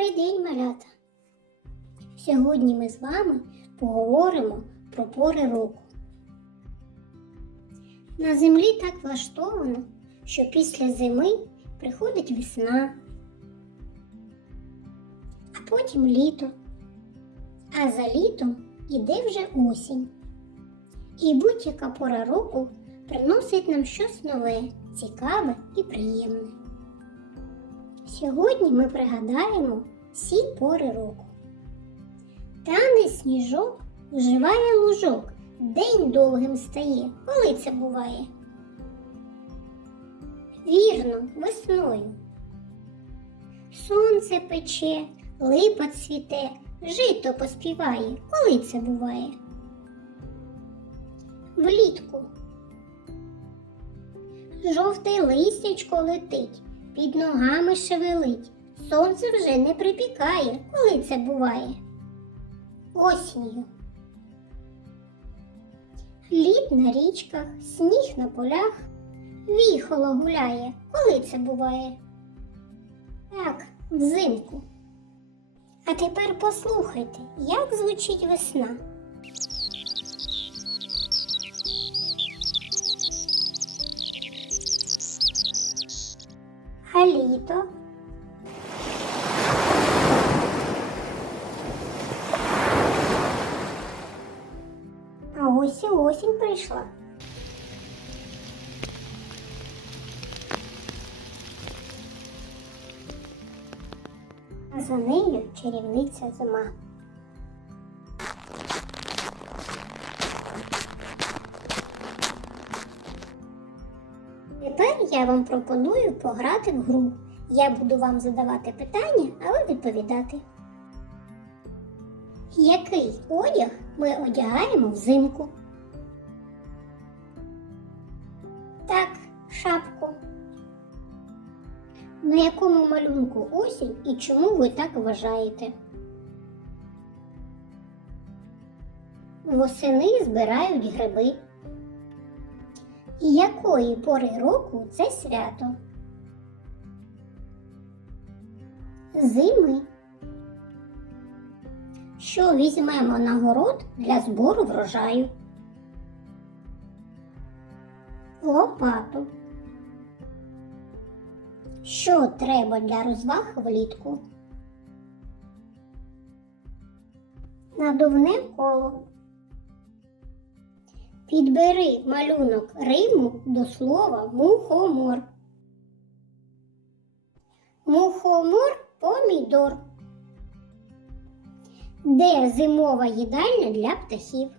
Добрий день, малята! Сьогодні ми з вами поговоримо про пори року. На землі так влаштовано, що після зими приходить весна, а потім літо, а за літом іде вже осінь. І будь-яка пора року приносить нам щось нове, цікаве і приємне. Сьогодні ми пригадаємо всі пори року. Тане сніжок вживає лужок, день довгим стає, коли це буває. Вірно, весною. Сонце пече, липа цвіте, жито поспіває, коли це буває. Влітку. Жовте листячко летить, під ногами шевелить. Сонце вже не припікає, коли це буває. Осінню. Лід на річках, сніг на полях, віхоло гуляє, коли це буває. Так, взимку. А тепер послухайте, як звучить весна. А літо? Ось і осінь прийшла. А за нею чарівниця зима. Тепер я вам пропоную пограти в гру. Я буду вам задавати питання, а ви відповідати. Який одяг ми одягаємо взимку? Так, шапку. На якому малюнку осінь і чому ви так вважаєте? Восени збирають гриби. Якої пори року це свято? Зими. Що візьмемо на город для збору врожаю? Лопату. Що треба для розваг влітку? Надувне коло. Підбери малюнок Риму до слова мухомор. Мухомор помідор. Де зимова їдальня для птахів?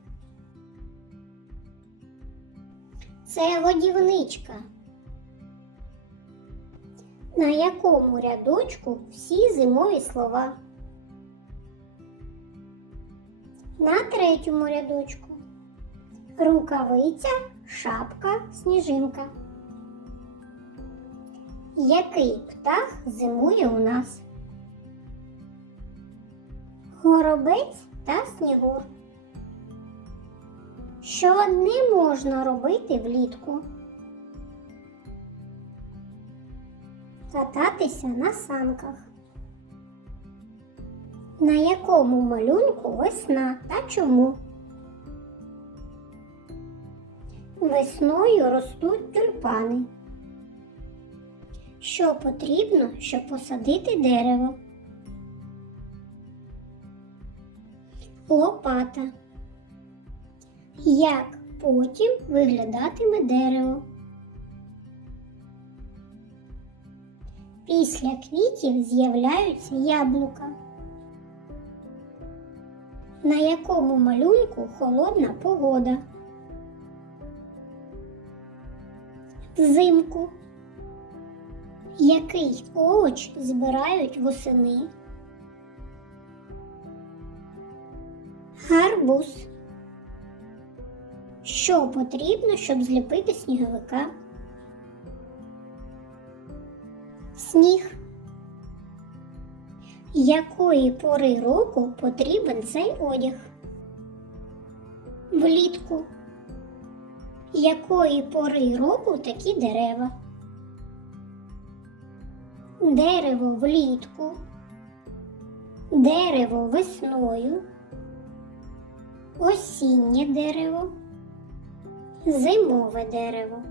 Це годівничка. На якому рядочку всі зимові слова? На третьому рядочку. Рукавиця, шапка, сніжинка. Який птах зимує у нас? Горобець та снігур. Що не можна робити влітку? Кататися на санках. На якому малюнку весна та чому? Весною ростуть тюльпани. Що потрібно, щоб посадити дерево? Лопата. Як потім виглядатиме дерево? Після квітів з'являються яблука. На якому малюнку холодна погода? Взимку. Який овоч збирають восени? Гарбуз. Що потрібно, щоб зліпити сніговика? Сніг. Якої пори року потрібен цей одяг? Влітку. Якої пори року такі дерева? Дерево влітку. дерево весною, осіннє дерево, зимове дерево.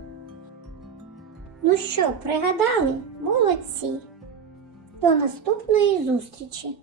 Ну що, пригадали? Молодці! До наступної зустрічі!